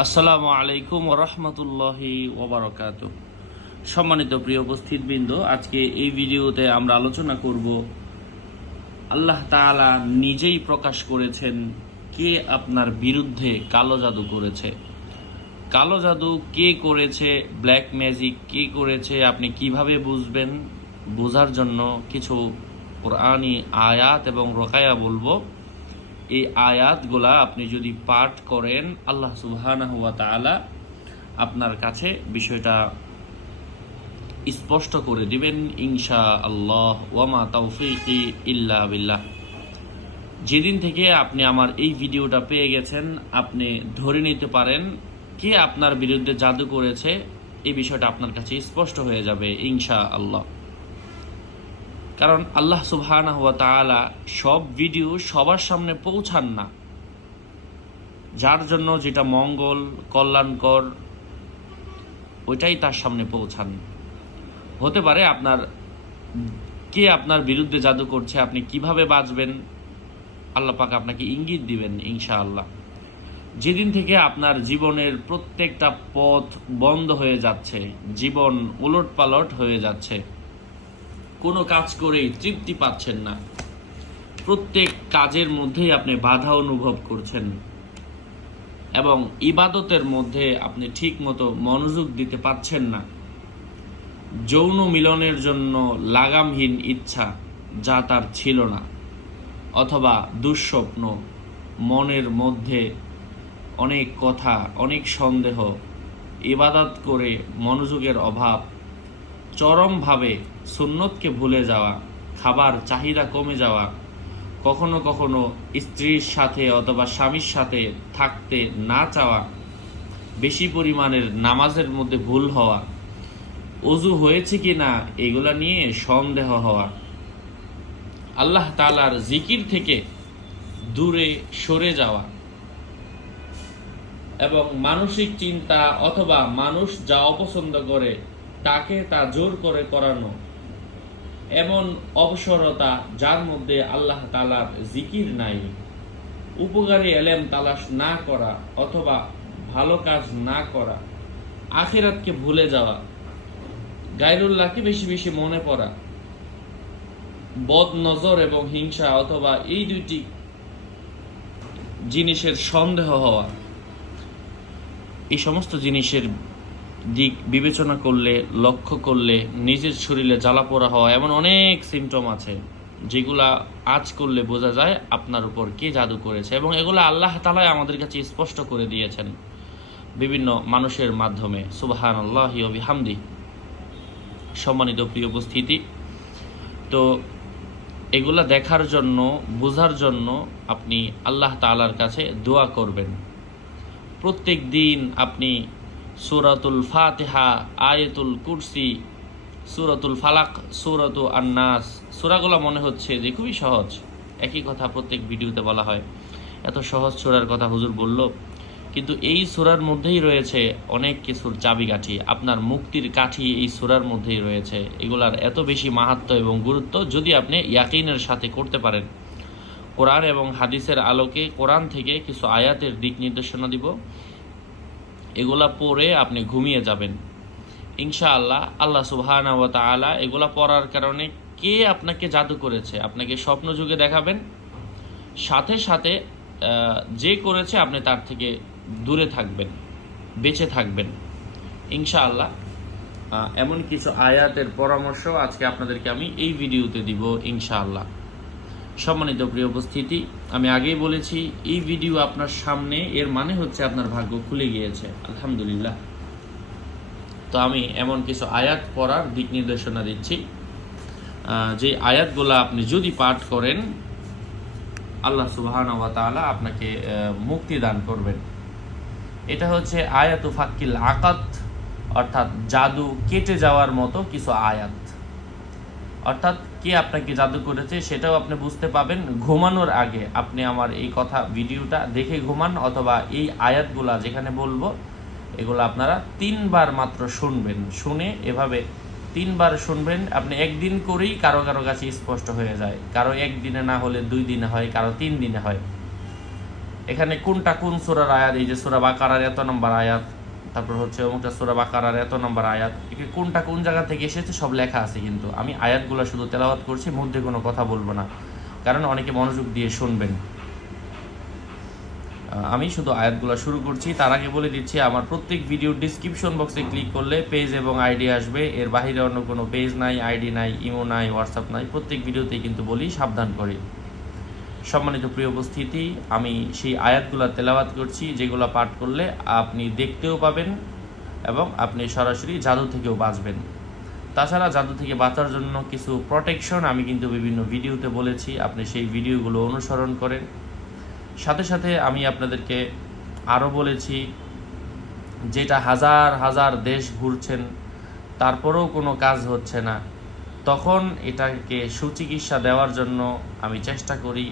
আসসালামু আলাইকুম রহমতুল্লাহি ওবরাকাত। সম্মানিত প্রিয় উপস্থিত উপস্থিতবৃন্দ, আজকে এই ভিডিওতে আমরা আলোচনা করব, আল্লাহ তাআলা নিজেই প্রকাশ করেছেন কে আপনার বিরুদ্ধে কালো জাদু করেছে। কালো জাদু কে করেছে ব্ল্যাক ম্যাজিক কে করেছে, আপনি কীভাবে বুঝবেন? বোঝার জন্য কিছু কোরআনি আয়াত এবং রকায়া বলব। এই আয়াতগুলা আপনি যদি পাঠ করেন, আল্লাহ সুবহানাহু ওয়া তাআলা আপনার কাছে বিষয়টা স্পষ্ট করে দিবেন ইনশা আল্লাহ ওয়ামা তৌফিকি ইল্লা বিল্লাহ। যেদিন থেকে আপনি আমার এই ভিডিওটা পেয়ে গেছেন, আপনি ধরে নিতে পারেন কে আপনার বিরুদ্ধে জাদু করেছে, এই বিষয়টা আপনার কাছে স্পষ্ট হয়ে যাবে ইনশা আল্লাহ কারণ আল্লাহ সুবহানাহু ওয়া তাআলা সব ভিডিও সবার সামনে পৌঁছান না। যার জন্য যেটা মঙ্গল, কল্যাণকর, ওইটাই তার সামনে পৌঁছান। হতে পারে আপনার, কে আপনার বিরুদ্ধে জাদু করছে, আপনি কীভাবে বাঁচবেন, আল্লাহ পাক আপনাকে ইঙ্গিত দিবেন, ইনশাআল্লাহ। যেদিন থেকে আপনার জীবনের প্রত্যেকটা পথ বন্ধ হয়ে যাচ্ছে, জীবন উলট পালট হয়ে যাচ্ছে কোনো কাজ করেই তৃপ্তি পাচ্ছেন না। প্রত্যেক কাজের মধ্যেই আপনি বাধা অনুভব করছেন এবং ইবাদতের মধ্যে আপনি ঠিক মতো মনোযোগ দিতে পারছেন না। যৌন মিলনের জন্য লাগামহীন ইচ্ছা যা তার ছিল না, অথবা দুঃস্বপ্ন, মনের মধ্যে অনেক কথা, অনেক সন্দেহ, ইবাদত করে মনোযোগের অভাব চরমভাবে সুন্নতকে ভুলে যাওয়া, খাবার চাহিদা কমে যাওয়া, কখনো কখনো স্ত্রীর সাথে অথবা স্বামীর সাথে থাকতে না চাওয়া, বেশি পরিমাণের নামাজের মধ্যে ভুল হওয়া, অজু হয়েছে কি না এগুলা নিয়ে সন্দেহ হওয়া। আল্লাহ তালার জিকির থেকে দূরে সরে যাওয়া এবং মানসিক চিন্তা অথবা মানুষ যা অপছন্দ করে তাকে তা জোর করে করানো। এমন অবসরতা যার মধ্যে আল্লাহ তালার জিকির নাই। উপকারী এলেম তালাশ না করা অথবা ভালো কাজ না করা, আখিরাতকে ভুলে যাওয়া গাইরুল্লাহকে বেশি বেশি মনে পড়া বদ নজর এবং হিংসা অথবা এই দুইটি জিনিসের সন্দেহ হওয়া, এই সমস্ত জিনিসের দিক বিবেচনা করলে, লক্ষ্য করলে, নিজের শরীরে জ্বালা পোড়া হওয়া এমন অনেক সিমটম আছে, যেগুলা আজ করলে বোঝা যায় আপনার উপর কে জাদু করেছে এবং এগুলো আল্লাহ তালাই আমাদের কাছে স্পষ্ট করে দিয়েছেন বিভিন্ন মানুষের মাধ্যমে। সুবাহান আল্লাহ হামদি সম্মানিত প্রিয় উপস্থিতি, তো এগুলা দেখার জন্য, বোঝার জন্য আপনি আল্লাহ তালার কাছে দোয়া করবেন। প্রত্যেক দিন আপনি সুরাতুল ফাতেহা, আয়াতুল কুরসি, সুরাতুল ফালাক, সুরাত আন্নাস। সুরাগুলো মনে হচ্ছে যে খুবই সহজ। একই কথা প্রত্যেক ভিডিওতে বলা হয়। এত সহজ সুরার কথা হুজুর বলল। কিন্তু এই সুরার মধ্যেই রয়েছে অনেক কিছুর চাবিকাঠি। আপনার মুক্তির কাঠি এই সুরার মধ্যেই রয়েছে। এগুলার এত বেশি মাহাত্ম এবং গুরুত্ব যদি আপনি ইয়াকিনের সাথে করতে পারেন। কোরআন এবং হাদিসের আলোকে কোরআন থেকে কিছু আয়াতের দিক নির্দেশনা দিব। এগুলা পড়ে আপনি ঘুমিয়ে যাবেন। ইনশাআল্লাহ আল্লাহ সুবহানা তাআলা এগুলা পড়ার কারণে কে আপনাকে জাদু করেছে? আপনাকে স্বপ্ন যুগে দেখাবেন। সাথে সাথে যে করেছে আপনি তার থেকে দূরে থাকবেন, বেঁচে থাকবেন। ইনশাআল্লাহ এমন কিছু আয়াতের পরামর্শ আজকে আপনাদেরকে আমি এই ভিডিওতে দিব ইনশাআল্লাহ। সম্মানিত প্রিয় উপস্থিতি, আমি আগেই বলেছি, এই ভিডিও আপনার সামনে, এর মানে হচ্ছে আপনার ভাগ্য খুলে গিয়েছে, আলহামদুলিল্লাহ। তো আমি এমন কিছু আয়াত পড়ার দিক নির্দেশনা দিচ্ছি। যে আয়াতগুলো আপনি যদি পাঠ করেন, আল্লাহ সুবাহান আপনাকে মুক্তি দান করবেন। এটা হচ্ছে আয়াতু ফাক্কিল আকাত, অর্থাৎ জাদু কেটে যাওয়ার মতো কিছু আয়াত। অর্থাৎ কে আপনাকে জাদু করেছে সেটাও আপনি বুঝতে পাবেন। ঘুমানোর আগে আপনি আমার এই কথা ভিডিওটা দেখে ঘুমান অথবা এই আয়াতগুলা যেখানে বলব, এগুলো আপনারা তিনবার মাত্র শুনবেন। শুনে এভাবে তিনবার শুনবেন, আপনি একদিন করেই কারও কারও কাছে স্পষ্ট হয়ে যায়। কারও একদিনে না হলে দুই দিনে হয়, কারও তিন দিনে হয়। এখানে কোনটা কোন সুরার আয়াত? এই যে সুরা বাকারার এত নম্বর আয়াত। তারপর হচ্ছে অমুকটা সুরা বাকারার এত নম্বর আয়াত। কোনটা কোন জায়গা থেকে এসেছে? সব লেখা আছে কিন্তু। আমি আয়াতগুলো শুধু তেলাওয়াত করছি মধ্যে কোনো কথা বলব না। কারণ অনেকে মনোযোগ দিয়ে শুনবেন। আমি শুধু আয়াতগুলো শুরু করছি। তার আগে বলে দিচ্ছি, আমার প্রত্যেক ভিডিও ডিসক্রিপশন বক্সে ক্লিক করলে পেজ এবং আইডি আসবে। এর বাইরে অন্য কোনো পেজ নাই আইডি নাই ইমো নাই হোয়াটসঅ্যাপ নাই। প্রত্যেক ভিডিওতেই কিন্তু বলি, সাবধান করি। সম্মানিত প্রিয় উপস্থিতি, আমি সেই আয়াতগুলো তেলাওয়াত করছি, যেগুলো পাঠ করলে আপনি দেখতেও পাবেন এবং আপনি সরাসরি জাদু থেকেও বাঁচবেন। তাছাড়া জাদু থেকে বাঁচার জন্য কিছু প্রোটেকশন আমি কিন্তু বিভিন্ন ভিডিওতে বলেছি, আপনি সেই ভিডিওগুলো অনুসরণ করেন। সাথে সাথে আমি আপনাদেরকে আরও বলেছি, যেটা হাজার হাজার দেশ ঘুরছেন, তারপরেও কোনো কাজ হচ্ছে না। তখন এটাকে সুচিকিৎসা দেওয়ার জন্য আমি চেষ্টা করি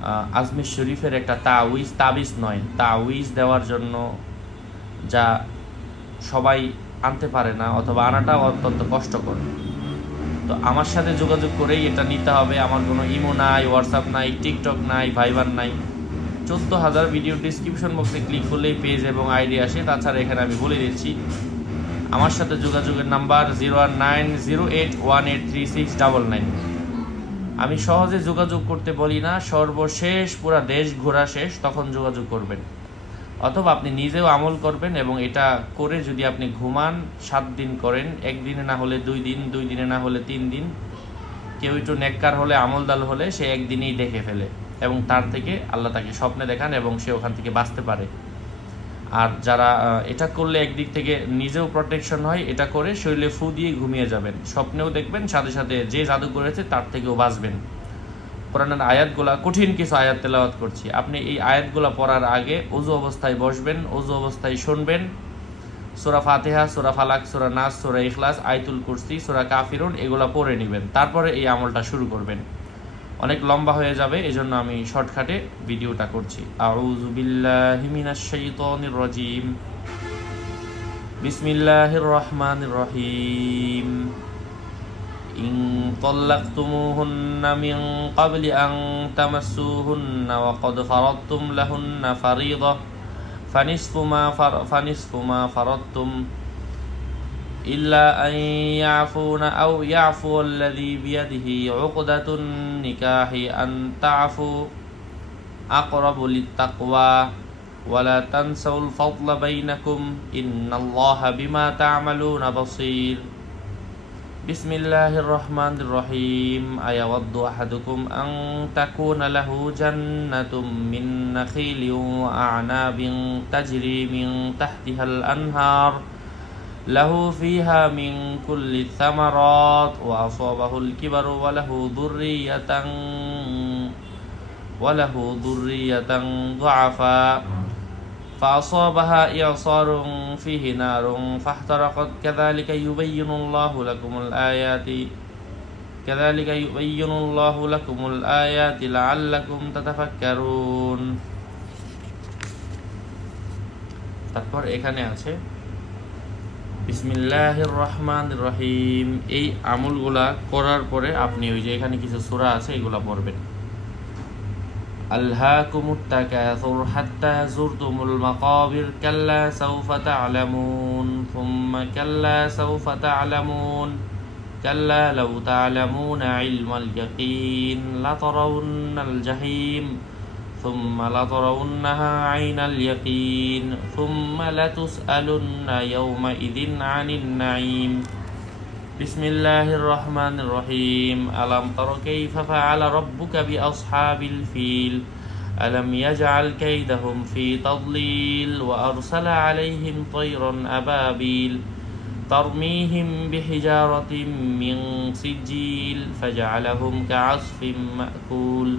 আহ, আজমির শরীফের একটা তাউইজ তাবিজ নয়। তাউইজ দেওয়ার জন্য যা সবাই আনতে পারে না অথবা আনাটা অত্যন্ত কষ্টকর। তো আমার সাথে যোগাযোগ করেই এটা নিতে হবে। আমার কোনো ইমো নাই হোয়াটসঅ্যাপ নাই টিকটক নাই ভাইবার নাই। চোদ্দ হাজার ভিডিও ডিসক্রিপশন বক্সে ক্লিক করলেই পেজ এবং আইডি আসে। তাছাড়া এখানে আমি বলে দিচ্ছি আমার সাথে যোগাযোগের number zero one nine zero eight one eight three six double nine আমি সহজে যোগাযোগ করতে বলি না, সর্বশেষ পুরা দেশ ঘোরা শেষ, তখন যোগাযোগ করবেন। অথবা আপনি নিজেও আমল করবেন এবং এটা করে যদি আপনি ঘুমান, সাত দিন করেন, একদিনে না হলে দুই দিন, দুই দিনে না হলে তিন দিন। কেউ একটু নেককার হলে, আমলদাল হলে, সে একদিনেই দেখে ফেলে এবং তার থেকে আল্লাহ তাকে স্বপ্নে দেখান এবং সে ওখান থেকে বাঁচতে পারে। আর যারা এটা করলে একদিক থেকে নিজেও প্রোটেকশন হয়, এটা করে শরীরে ফু দিয়ে ঘুমিয়ে যাবেন। স্বপ্নেও দেখবেন, সাথে সাথে যে জাদু করেছে তার থেকেও বাঁচবেন। কোরআনের আয়াতগুলা, কঠিন কিছু আয়াত তেলাওয়াত করছি। আপনি এই আয়াতগুলা পড়ার আগে অজু অবস্থায় বসবেন, অজু অবস্থায় শুনবেন। সুরা ফাতেহা, সুরা ফালাক, সুরা নাস, সুরা ইখলাস আইতুল কুরসি, সুরা কাফিরুন, এগুলা পড়ে নেবেন। তারপরে এই আমলটা শুরু করবেন। অনেক লম্বা হয়ে যাবে এজন্য আমি শর্টকাটে ভিডিওটা করছি আউযু বিল্লাহি মিনাশ শাইতানির রাজিম বিসমিল্লাহির রহমানির রহিম إن طلقتموهن من قبل أن تمسوهن وقد فرضتم لهن فريضة فنصف ما فر فنصف ما فرضتم إلا أن يعفون أو يعفو الذي بيده عقدة النكاح أن تعفوا أقرب للتقوى. ولا تنسوا الفضل بينكم. إن الله بما تعملون بصير. بسم الله الرحمن الرحيم. أيود أحدكم أن تكون له جنة من نخيل وأعناب تجري من تحتها الأنهار. له فيها من كل الثمرات وأصابه الكبر وله ذرية وله ذرية ضعفا فأصابها إعصار فيه نار فاحترقت كذلك يبين الله لكم الآيات كذلك يبين الله لكم الآيات لعلكم تتفكرون তারপর এখানে আছে রহমান রহিম এই আমলগুলা করার পরে আপনি ওই যে এখানে কিছু সোরা আছে, এগুলা পড়বেন। আল্লাহ কুমুত্তাকাসুর হাত্তা জুরতুমুল মাকাবির, কাল্লা সাউফা তা'লামুন সুম্মা কাল্লা সাউফা তা'লামুন কাল্লা লাউ তা'লামুনা ইলমাল ইয়াকিন আল জাহিম। ثم لترونها عين اليقين ثم لتسألن يومئذ عن النعيم. بسم الله الرحمن الرحيم. ألم تر كيف فعل ربك بأصحاب الفيل؟ ألم يجعل كيدهم في تضليل؟ وأرسل عليهم طيرا أبابيل ترميهم بحجارة من سجيل فجعلهم كعصف مأكول.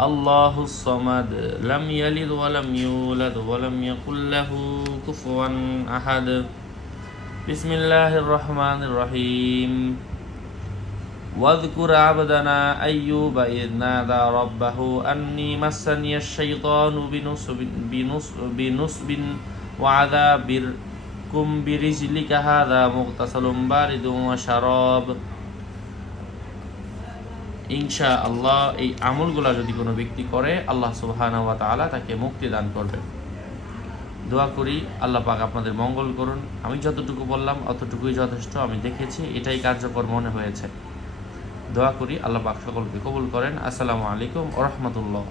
الله الصمد لم يلد ولم يولد ولم يكن له كفوا أحد بسم الله الرحمن الرحيم واذكر عبدنا أيوب إذ نادى ربه أني مسني الشيطان بنصب, بنصب, بنصب وعذاب كم برجلك هذا مغتسل بارد وشراب ইনশা আল্লাহ এই আমলগুলা যদি কোনো ব্যক্তি করে, আল্লাহ সুবহানাহু আলা তাকে মুক্তি দান করবে। দোয়া করি, আল্লাহ পাক আপনাদের মঙ্গল করুন। আমি যতটুকু বললাম, অতটুকুই যথেষ্ট। আমি দেখেছি, এটাই কার্যকর মনে হয়েছে। দোয়া করি, আল্লাহ পাক সকলকে কবুল করেন। আসসালামু আলাইকুম ওয়া রাহমাতুল্লাহ।